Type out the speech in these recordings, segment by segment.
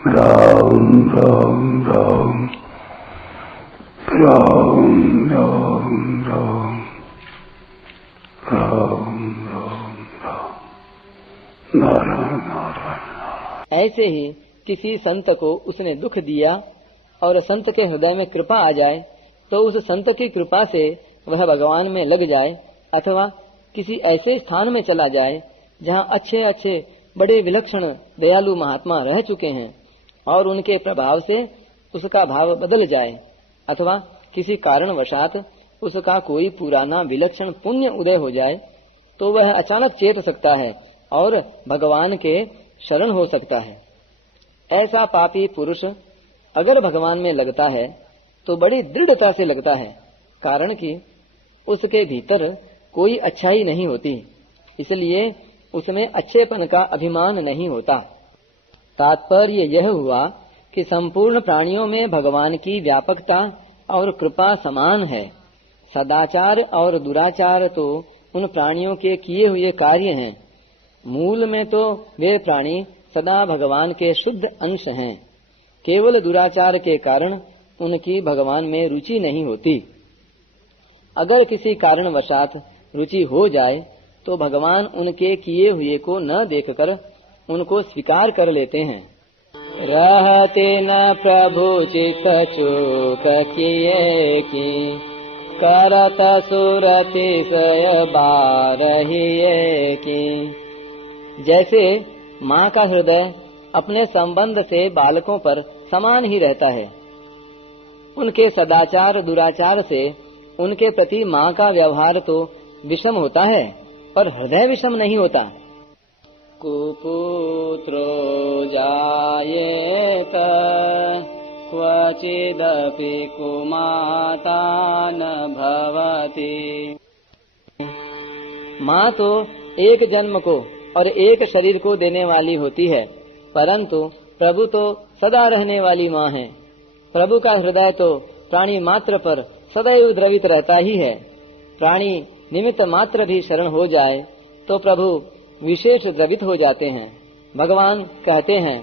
राम राम राम राम राम राम राम राम राम नारायण नारायण। ऐसे ही किसी संत को उसने दुख दिया और संत के हृदय में कृपा आ जाए तो उस संत की कृपा से वह भगवान में लग जाए, अथवा किसी ऐसे स्थान में चला जाए जहाँ अच्छे अच्छे बड़े विलक्षण दयालु महात्मा रह चुके हैं और उनके प्रभाव से उसका भाव बदल जाए, अथवा किसी कारणवशात उसका कोई पुराना विलक्षण पुण्य उदय हो जाए तो वह अचानक चेत सकता है और भगवान के शरण हो सकता है। ऐसा पापी पुरुष अगर भगवान में लगता है तो बड़ी दृढ़ता से लगता है, कारण कि उसके भीतर कोई अच्छाई नहीं होती, इसलिए उसमें अच्छेपन का अभिमान नहीं होता। तात्पर्य यह हुआ कि संपूर्ण प्राणियों में भगवान की व्यापकता और कृपा समान है। सदाचार और दुराचार तो उन प्राणियों के किए हुए कार्य हैं, मूल में तो वे प्राणी सदा भगवान के शुद्ध अंश हैं। केवल दुराचार के कारण उनकी भगवान में रुचि नहीं होती। अगर किसी कारणवशात रुचि हो जाए तो भगवान उनके किए हुए को न देखकर उनको स्वीकार कर लेते हैं। रहते न प्रभु चित चूक किए की, करत सुरति सय बारहिए की। जैसे माँ का हृदय अपने संबंध से बालकों पर समान ही रहता है, उनके सदाचार दुराचार से उनके प्रति माँ का व्यवहार तो विषम होता है, पर हृदय विषम नहीं होता। कुपुत्रो जायेत क्वचिदपि कुमाता न भवति। माँ तो एक जन्म को और एक शरीर को देने वाली होती है, परंतु प्रभु तो सदा रहने वाली माँ है। प्रभु का हृदय तो प्राणी मात्र पर सदैव द्रवित रहता ही है। प्राणी निमित्त मात्र भी शरण हो जाए तो प्रभु विशेष द्रवित हो जाते हैं। भगवान कहते हैं,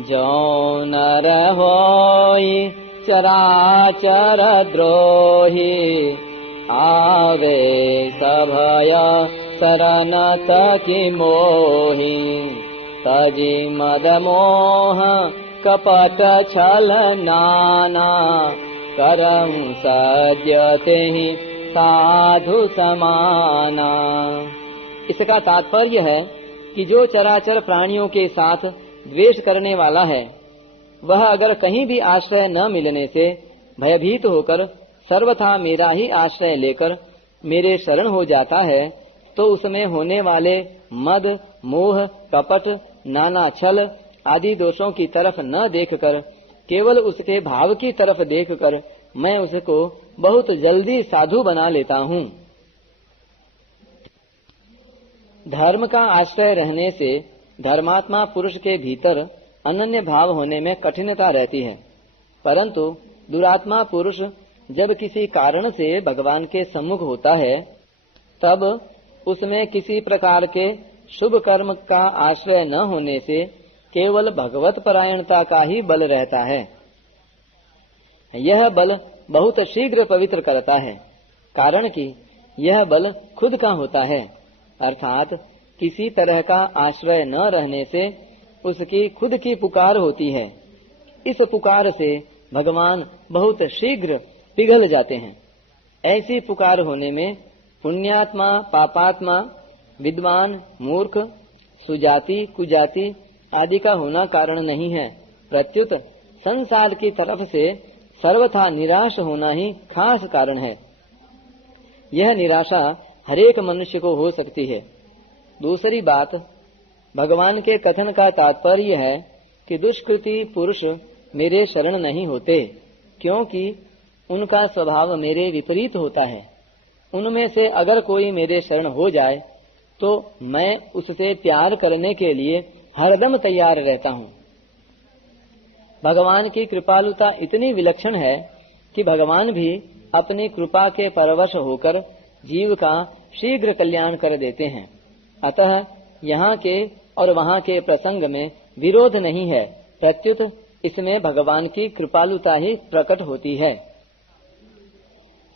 जो नर होई चराचर द्रोही, आवे सभय शरण तकी मोही। तजी मद मोह कपट छल नाना, करम सज्जते ही साधु समाना। इसका तात्पर्य है कि जो चराचर प्राणियों के साथ द्वेष करने वाला है, वह अगर कहीं भी आश्रय न मिलने से भयभीत होकर सर्वथा मेरा ही आश्रय लेकर मेरे शरण हो जाता है, तो उसमें होने वाले मद मोह कपट नाना छल आदि दोषों की तरफ न देखकर केवल उसके भाव की तरफ देखकर मैं उसको बहुत जल्दी साधु बना लेता हूँ। धर्म का आश्रय रहने से धर्मात्मा पुरुष के भीतर अनन्य भाव होने में कठिनता रहती है, परंतु दुरात्मा पुरुष जब किसी कारण से भगवान के सम्मुख होता है, तब उसमें किसी प्रकार के शुभ कर्म का आश्रय न होने से केवल भगवत परायणता का ही बल रहता है। यह बल बहुत शीघ्र पवित्र करता है, कारण कि यह बल खुद का होता है, अर्थात किसी तरह का आश्रय न रहने से उसकी खुद की पुकार होती है। इस पुकार से भगवान बहुत शीघ्र पिघल जाते हैं। ऐसी पुकार होने में पुण्यात्मा पापात्मा, विद्वान मूर्ख, सुजाति कुजाति आदि का होना कारण नहीं है, प्रत्युत संसार की तरफ से सर्वथा निराश होना ही खास कारण है। यह निराशा हरेक मनुष्य को हो सकती है। दूसरी बात, भगवान के कथन का तात्पर्य है कि दुष्कृति पुरुष मेरे शरण नहीं होते, क्योंकि उनका स्वभाव मेरे विपरीत होता है। उनमें से अगर कोई मेरे शरण हो जाए तो मैं उससे प्यार करने के लिए हरदम तैयार रहता हूँ। भगवान की कृपालुता इतनी विलक्षण है कि भगवान भी अपनी कृपा के परवश होकर जीव का शीघ्र कल्याण कर देते हैं। अतः यहाँ के और वहाँ के प्रसंग में विरोध नहीं है, प्रत्युत इसमें भगवान की कृपालुता ही प्रकट होती है।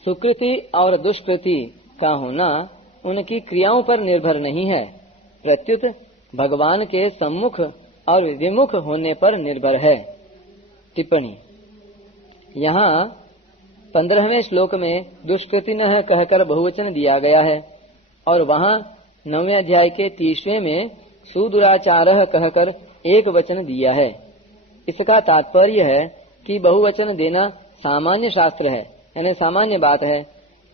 सुकृति और दुष्कृति का होना उनकी क्रियाओं पर निर्भर नहीं है, प्रत्युत भगवान के सम्मुख और विमुख होने पर निर्भर है। टिप्पणी। यहाँ 15वें श्लोक में दुष्कृतिनः कहकर बहुवचन दिया गया है और वहाँ 9वें अध्याय के 30वें में सुदुराचारः कहकर एक वचन दिया है। इसका तात्पर्य है कि बहुवचन देना सामान्य शास्त्र है, यानी सामान्य बात है,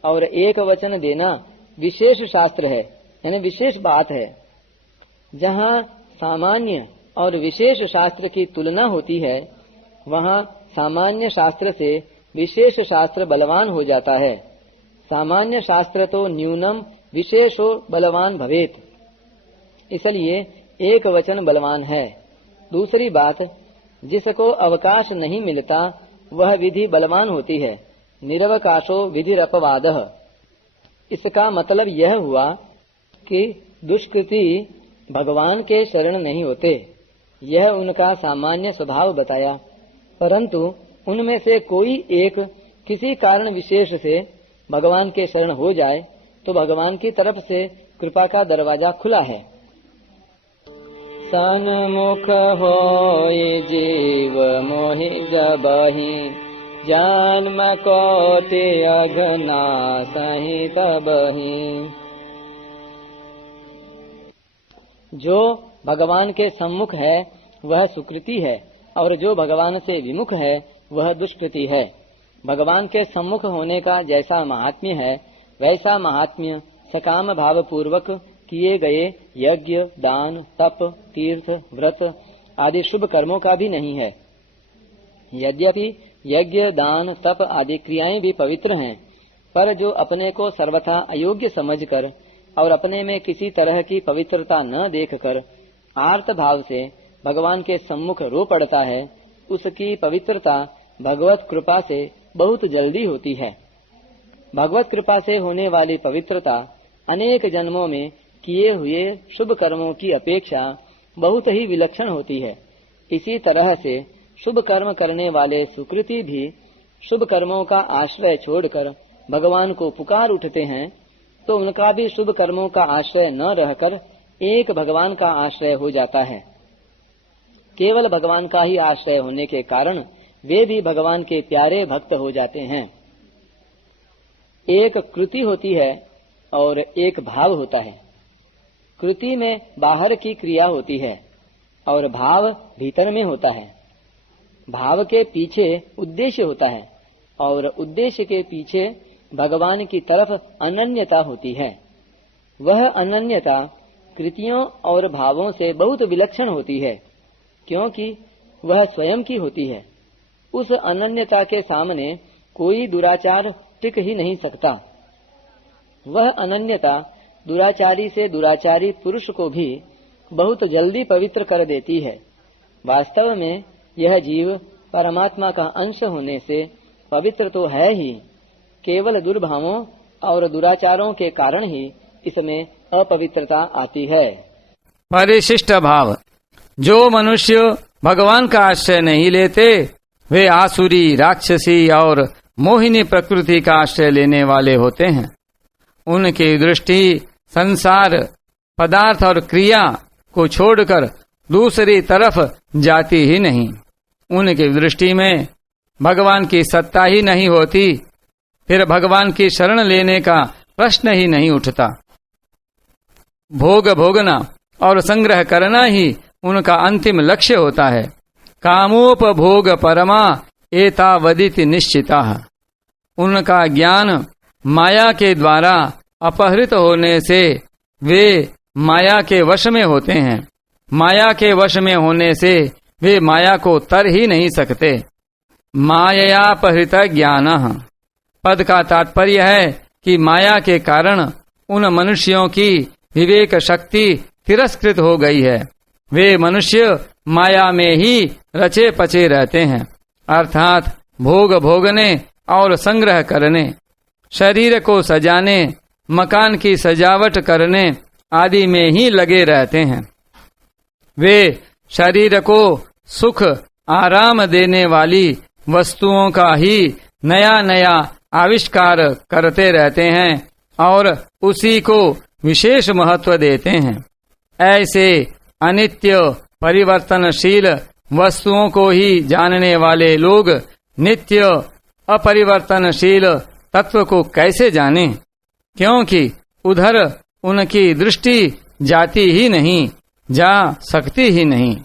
और एक वचन देना विशेष शास्त्र है, यानी विशेष बात है। जहाँ सामान्य और विशेष शास्त्र की तुलना होती है, वहाँ सामान्य शास्त्र से विशेष शास्त्र बलवान हो जाता है। सामान्य शास्त्र तो न्यूनम विशेषो बलवान भवेत, इसलिए एक वचन बलवान है। दूसरी बात, जिसको अवकाश नहीं मिलता वह विधि बलवान होती है। निरवकाशो विधिरपवादः। इसका मतलब यह हुआ कि दुष्कृति भगवान के शरण नहीं होते, यह उनका सामान्य स्वभाव बताया, परंतु उनमें से कोई एक किसी कारण विशेष से भगवान के शरण हो जाए तो भगवान की तरफ से कृपा का दरवाजा खुला है। सन्मुख होय जीव मोहि जबहि, जन्म कोटि अघना सहि तबहि। जो भगवान के सम्मुख है वह सुकृति है और जो भगवान से विमुख है वह दुष्कृति है। भगवान के सम्मुख होने का जैसा महात्म्य है वैसा महात्म्य सकाम भाव पूर्वक किए गए यज्ञ, दान, तप, तीर्थ, व्रत आदि शुभ कर्मों का भी नहीं है। यद्यपि यज्ञ, दान, तप आदि क्रियाएं भी पवित्र हैं, पर जो अपने को सर्वथा अयोग्य समझकर और अपने में किसी तरह की पवित्रता न देखकर आर्त भाव से भगवान के सम्मुख रो पड़ता है, उसकी पवित्रता भगवत कृपा से बहुत जल्दी होती है। भगवत कृपा से होने वाली पवित्रता अनेक जन्मों में किए हुए शुभ कर्मों की अपेक्षा बहुत ही विलक्षण होती है। इसी तरह से शुभ कर्म करने वाले सुकृति भी शुभ कर्मों का आश्रय छोड़कर भगवान को पुकार उठते हैं, तो उनका भी शुभ कर्मों का आश्रय न रहकर एक भगवान का आश्रय हो जाता है। केवल भगवान का ही आश्रय होने के कारण वे भी भगवान के प्यारे भक्त हो जाते हैं। एक कृति होती है और एक भाव होता है। कृति में बाहर की क्रिया होती है और भाव भीतर में होता है। भाव के पीछे उद्देश्य होता है और उद्देश्य के पीछे भगवान की तरफ अनन्यता होती है। वह अनन्यता कृतियों और भावों से बहुत विलक्षण होती है, क्योंकि वह स्वयं की होती है। उस अनन्यता के सामने कोई दुराचार टिक ही नहीं सकता। वह अनन्यता दुराचारी से दुराचारी पुरुष को भी बहुत जल्दी पवित्र कर देती है। वास्तव में यह जीव परमात्मा का अंश होने से पवित्र तो है ही, केवल दुर्भावों और दुराचारों के कारण ही इसमें अपवित्रता आती है। परिशिष्ट भाव। जो मनुष्य भगवान का आश्रय नहीं लेते वे आसुरी, राक्षसी और मोहिनी प्रकृति का आश्रय लेने वाले होते हैं। उनकी दृष्टि संसार, पदार्थ और क्रिया को छोड़कर दूसरी तरफ जाती ही नहीं। उनकी दृष्टि में भगवान की सत्ता ही नहीं होती, फिर भगवान की शरण लेने का प्रश्न ही नहीं उठता। भोग भोगना और संग्रह करना ही उनका अंतिम लक्ष्य होता है। कामोपभोग परमा एतावदिति निश्चिता। उनका ज्ञान माया के द्वारा अपहृत होने से वे माया के वश में होते हैं। माया के वश में होने से वे माया को तर ही नहीं सकते। माययापहृत ज्ञानः पद का तात्पर्य है कि माया के कारण उन मनुष्यों की विवेक शक्ति तिरस्कृत हो गई है। वे मनुष्य माया में ही रचे पचे रहते हैं, अर्थात भोग भोगने और संग्रह करने, शरीर को सजाने, मकान की सजावट करने आदि में ही लगे रहते हैं। वे शरीर को सुख आराम देने वाली वस्तुओं का ही नया नया आविष्कार करते रहते हैं और उसी को विशेष महत्व देते हैं। ऐसे अनित्य परिवर्तनशील वस्तुओं को ही जानने वाले लोग नित्य अपरिवर्तनशील तत्व को कैसे जानें? क्योंकि उधर उनकी दृष्टि जाती ही नहीं, जा सकती ही नहीं।